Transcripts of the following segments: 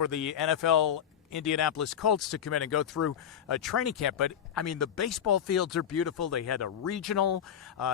for the NFL Indianapolis Colts to come in and go through a training camp. But, I mean, the baseball fields are beautiful. They had a regional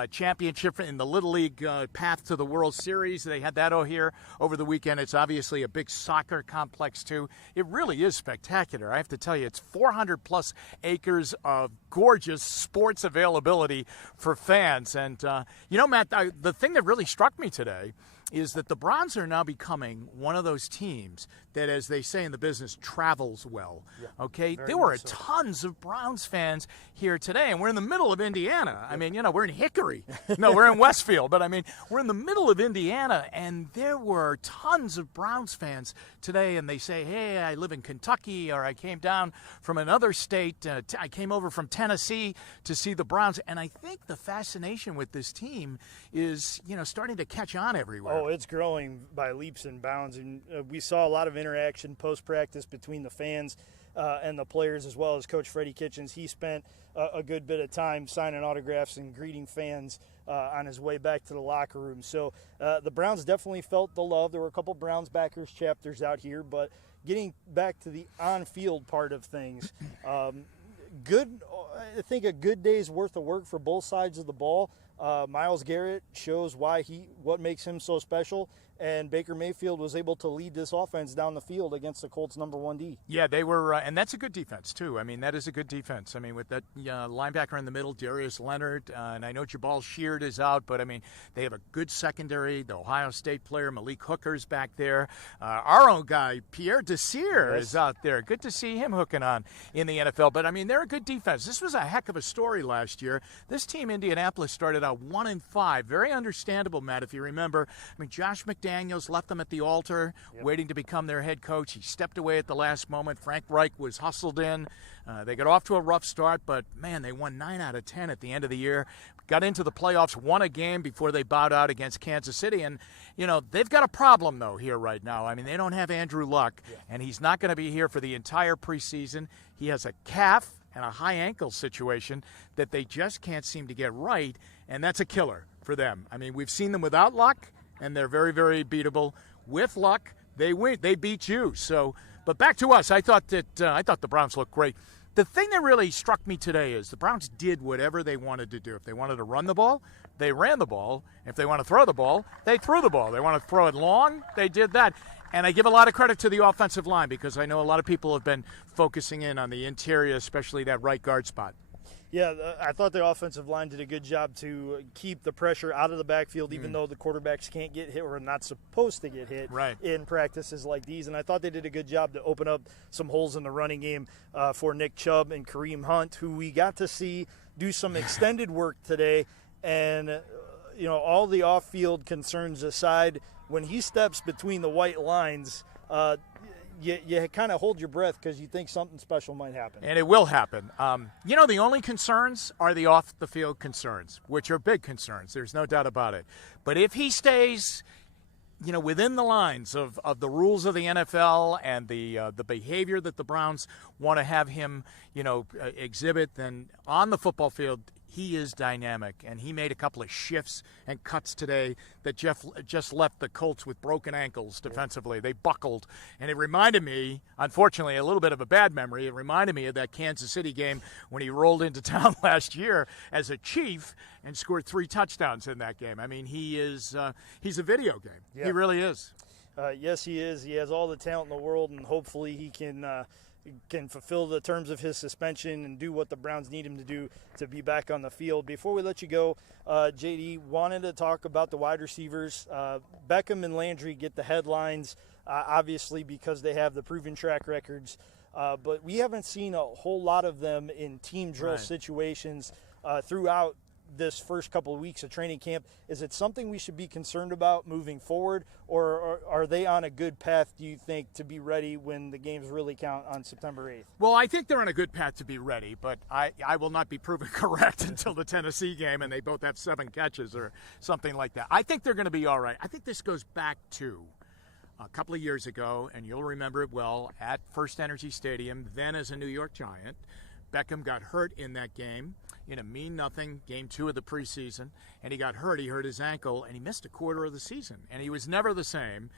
championship in the Little League path to the World Series. They had that here over the weekend. It's obviously a big soccer complex, too. It really is spectacular. I have to tell you, it's 400-plus acres of gorgeous sports availability for fans. And, Matt, the thing that really struck me today is that the Browns are now becoming one of those teams that, as they say in the business, travels well. Yeah, okay? There were tons of Browns fans here today, and we're in the middle of Indiana. I mean, we're in Hickory. No, we're in Westfield, but I mean, we're in the middle of Indiana, and there were tons of Browns fans today, and they say, hey, I live in Kentucky, or I came down from another state. I came over from Tennessee to see the Browns, and I think the fascination with this team is, starting to catch on everywhere. Oh, it's growing by leaps and bounds, and we saw a lot of interaction post-practice between the fans and the players, as well as Coach Freddie Kitchens. He spent a good bit of time signing autographs and greeting fans on his way back to the locker room. So the Browns definitely felt the love. There were a couple Browns backers chapters out here, but getting back to the on-field part of things, I think a good day's worth of work for both sides of the ball. Myles Garrett shows what makes him so special, and Baker Mayfield was able to lead this offense down the field against the Colts' number 1 D. Yeah, they were, and that's a good defense too. I mean, that is a good defense. I mean, with that linebacker in the middle, Darius Leonard, and I know Jabal Sheard is out, but I mean, they have a good secondary. The Ohio State player Malik Hooker's back there. Our own guy Pierre Desir is out there. Good to see him hooking on in the NFL. But I mean, they're a good defense. This was a heck of a story last year. This team, Indianapolis, started out 1-5. Very understandable, Matt, if you remember. I mean, Josh McDaniels left them at the altar, waiting to become their head coach. He stepped away at the last moment. Frank Reich was hustled in. They got off to a rough start, but, man, they won 9 out of 10 at the end of the year. Got into the playoffs, won a game before they bowed out against Kansas City. And, they've got a problem, though, here right now. I mean, they don't have Andrew Luck, and he's not going to be here for the entire preseason. He has a calf and a high ankle situation that they just can't seem to get right, and that's a killer for them. I mean, we've seen them without Luck, and they're very, very beatable. With Luck, they win. They beat you. So, but back to us. I thought the Browns looked great. The thing that really struck me today is the Browns did whatever they wanted to do. If they wanted to run the ball, they ran the ball. If they want to throw the ball, they threw the ball. They want to throw it long, they did that. And I give a lot of credit to the offensive line because I know a lot of people have been focusing in on the interior, especially that right guard spot. Yeah, I thought the offensive line did a good job to keep the pressure out of the backfield, even though the quarterbacks can't get hit or are not supposed to get hit in practices like these. And I thought they did a good job to open up some holes in the running game for Nick Chubb and Kareem Hunt, who we got to see do some extended work today. And, all the off-field concerns aside, when he steps between the white lines, you kind of hold your breath because you think something special might happen. And it will happen. The only concerns are the off-the-field concerns, which are big concerns. There's no doubt about it. But if he stays, within the lines of the rules of the NFL and the behavior that the Browns want to have him, exhibit, then on the football field, he is dynamic, and he made a couple of shifts and cuts today that just left the Colts with broken ankles defensively. They buckled, and it reminded me, unfortunately, a little bit of a bad memory. It reminded me of that Kansas City game when he rolled into town last year as a Chief and scored 3 touchdowns in that game. I mean, he's a video game. Yeah. He really is. Yes, he is. He has all the talent in the world, and hopefully he can fulfill the terms of his suspension and do what the Browns need him to do to be back on the field. Before we let you go, JD, wanted to talk about the wide receivers. Beckham and Landry get the headlines, obviously, because they have the proven track records. But we haven't seen a whole lot of them in team drill situations throughout this first couple of weeks of training camp. Is it something we should be concerned about moving forward, or are they on a good path, do you think, to be ready when the games really count on September 8th? Well, I think they're on a good path to be ready, but I will not be proven correct until the Tennessee game and they both have 7 catches or something like that. I think they're going to be all right. I think this goes back to a couple of years ago, and you'll remember it well, at First Energy Stadium, then as a New York Giant. Beckham got hurt in that game in a mean nothing game 2 of the preseason, and he got hurt. He hurt his ankle, and he missed a quarter of the season, and he was never the same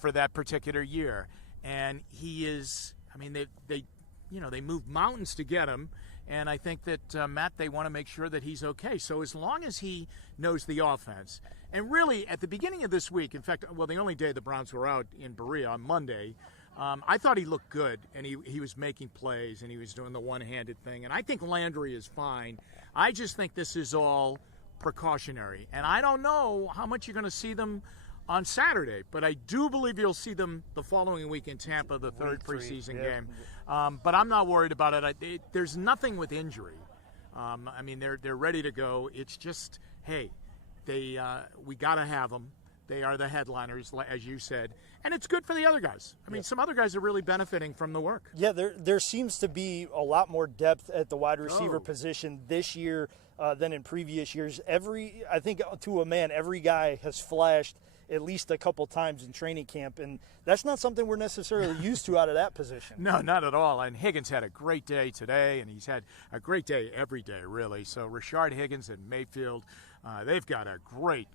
for that particular year. And he is, I mean, they moved mountains to get him. And I think that, Matt, they want to make sure that he's okay. So as long as he knows the offense, and really at the beginning of this week, in fact, well, the only day the Browns were out in Berea on Monday, I thought he looked good, and he was making plays, and he was doing the one-handed thing. And I think Landry is fine. I just think this is all precautionary. And I don't know how much you're going to see them on Saturday, but I do believe you'll see them the following week in Tampa, the third preseason game. But I'm not worried about it. There's nothing with injury. I mean, they're ready to go. It's just, hey, we got to have them. They are the headliners, as you said, and it's good for the other guys. I mean, some other guys are really benefiting from the work. Yeah, there seems to be a lot more depth at the wide receiver position this year than in previous years. I think to a man, every guy has flashed at least a couple times in training camp, and that's not something we're necessarily used to out of that position. No, not at all. And Higgins had a great day today, and he's had a great day every day, really. So Rashard Higgins and Mayfield, they've got a great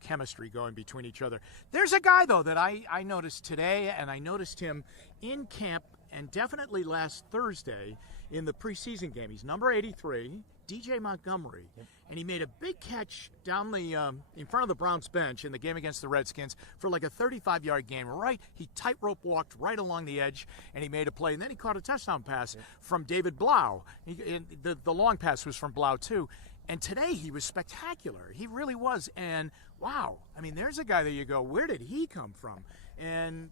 chemistry going between each other. There's a guy, though, that I noticed today, and I noticed him in camp and definitely last Thursday in the preseason game. He's number 83, DJ Montgomery, and he made a big catch down the in front of the Browns bench in the game against the Redskins for like a 35-yard gain. Right, he tightrope walked right along the edge, and he made a play, and then he caught a touchdown pass from David Blau. The long pass was from Blau too. And today he was spectacular. He really was. And wow, I mean, there's a guy that you go, where did he come from? And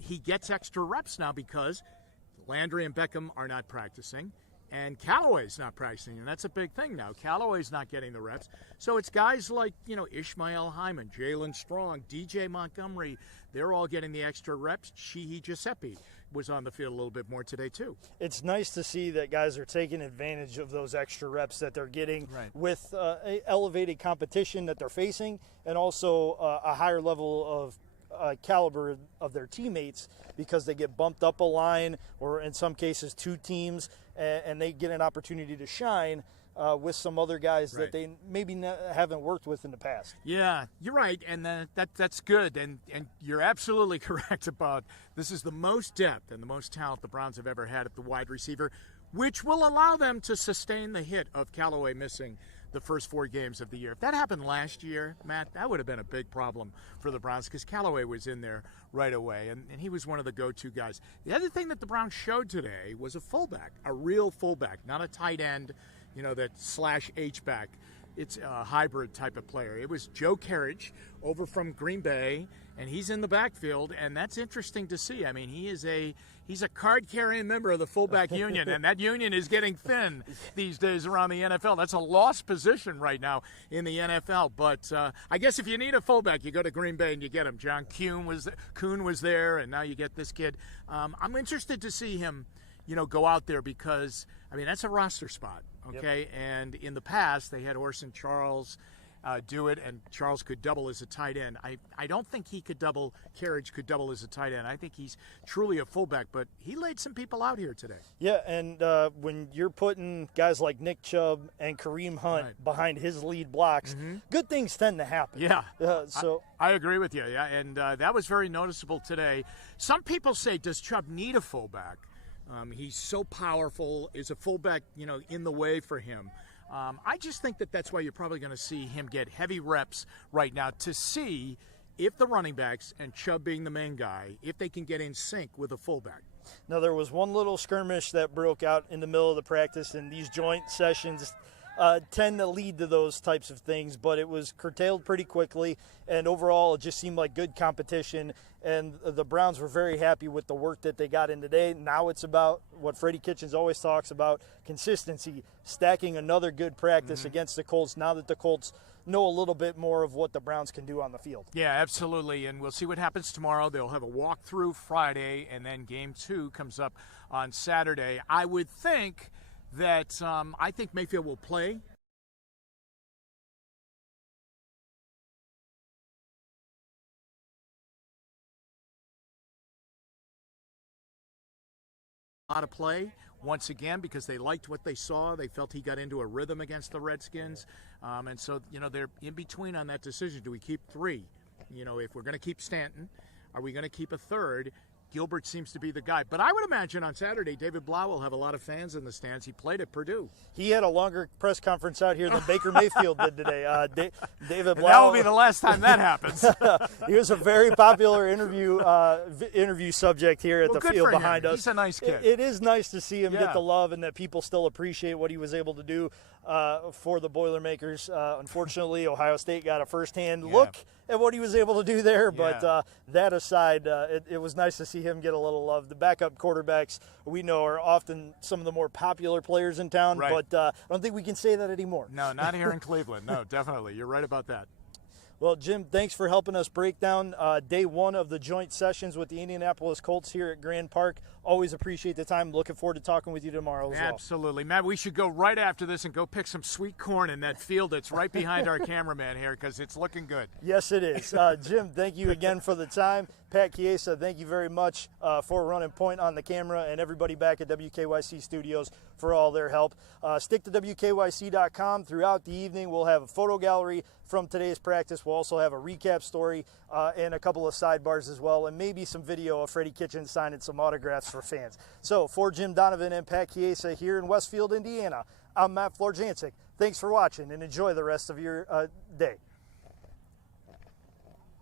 he gets extra reps now because Landry and Beckham are not practicing, and Callaway's not practicing, and that's a big thing now. Callaway's not getting the reps. So it's guys like, Ishmael Hyman, Jalen Strong, DJ Montgomery. They're all getting the extra reps. Sheehy Giuseppe was on the field a little bit more today, too. It's nice to see that guys are taking advantage of those extra reps that they're getting with elevated competition that they're facing, and also a higher level of caliber of their teammates, because they get bumped up a line, or in some cases two teams, and they get an opportunity to shine with some other guys that they maybe haven't worked with in the past. Yeah, you're right, and that's good, and you're absolutely correct about this is the most depth and the most talent the Browns have ever had at the wide receiver, which will allow them to sustain the hit of Callaway missing the first 4 games of the year. If that happened last year, Matt, that would have been a big problem for the Browns, because Callaway was in there right away, and he was one of the go-to guys. The other thing that the Browns showed today was a fullback, a real fullback, not a tight end, that slash H-back. It's a hybrid type of player. It was Joe Carriage over from Green Bay, and he's in the backfield, and that's interesting to see. I mean, he's a card-carrying member of the fullback union, and that union is getting thin these days around the NFL. That's a lost position right now in the NFL. But I guess if you need a fullback, you go to Green Bay and you get him. John Kuhn was there, and now you get this kid. I'm interested to see him, go out there, because, I mean, that's a roster spot. Okay, yep. And in the past, they had Orson Charles do it, and Charles could double as a tight end. I don't think Carriage could double as a tight end. I think he's truly a fullback, but he laid some people out here today. Yeah, and when you're putting guys like Nick Chubb and Kareem Hunt behind his lead blocks, good things tend to happen. Yeah, I agree with you, yeah, and that was very noticeable today. Some people say, does Chubb need a fullback? He's so powerful. Is a fullback, in the way for him? I just think that's why you're probably going to see him get heavy reps right now, to see if the running backs, and Chubb being the main guy, if they can get in sync with a fullback. Now, there was one little skirmish that broke out in the middle of the practice, and these joint sessions tend to lead to those types of things, but it was curtailed pretty quickly, and overall it just seemed like good competition, and the Browns were very happy with the work that they got in today. Now it's about what Freddie Kitchens always talks about, consistency, stacking another good practice against the Colts, now that the Colts know a little bit more of what the Browns can do on the field. Yeah, absolutely, and we'll see what happens tomorrow. They'll have a walkthrough Friday, and then Game 2 comes up on Saturday. I would think that I think Mayfield will play. A lot of play once again, because they liked what they saw. They felt he got into a rhythm against the Redskins, and so they're in between on that decision. Do we keep 3? If we're going to keep Stanton, are we going to keep a third? Gilbert seems to be the guy. But I would imagine on Saturday, David Blau will have a lot of fans in the stands. He played at Purdue. He had a longer press conference out here than Baker Mayfield did today. David Blau. That will be the last time that happens. He was a very popular interview subject here at the field behind us. He's a nice kid. It is nice to see him get the love and that people still appreciate what he was able to do for the Boilermakers. Unfortunately, Ohio State got a firsthand look at what he was able to do there. But that aside, it was nice to see him get a little love. The backup quarterbacks we know are often some of the more popular players in town, but I don't think we can say that anymore. No, not here in Cleveland. No, definitely. You're right about that. Well, Jim, thanks for helping us break down day one of the joint sessions with the Indianapolis Colts here at Grand Park. Always appreciate the time. Looking forward to talking with you tomorrow as well. Absolutely. Matt, we should go right after this and go pick some sweet corn in that field that's right behind our cameraman here because it's looking good. Yes, it is. Jim, thank you again for the time. Pat Chiesa, thank you very much for running point on the camera, and everybody back at WKYC Studios for all their help. Stick to WKYC.com throughout the evening. We'll have a photo gallery from today's practice. We'll also have a recap story and a couple of sidebars as well, and maybe some video of Freddie Kitchens signing some autographs for fans. So for Jim Donovan and Pat Chiesa here in Westfield, Indiana, I'm Matt Florjancic. Thanks for watching and enjoy the rest of your day.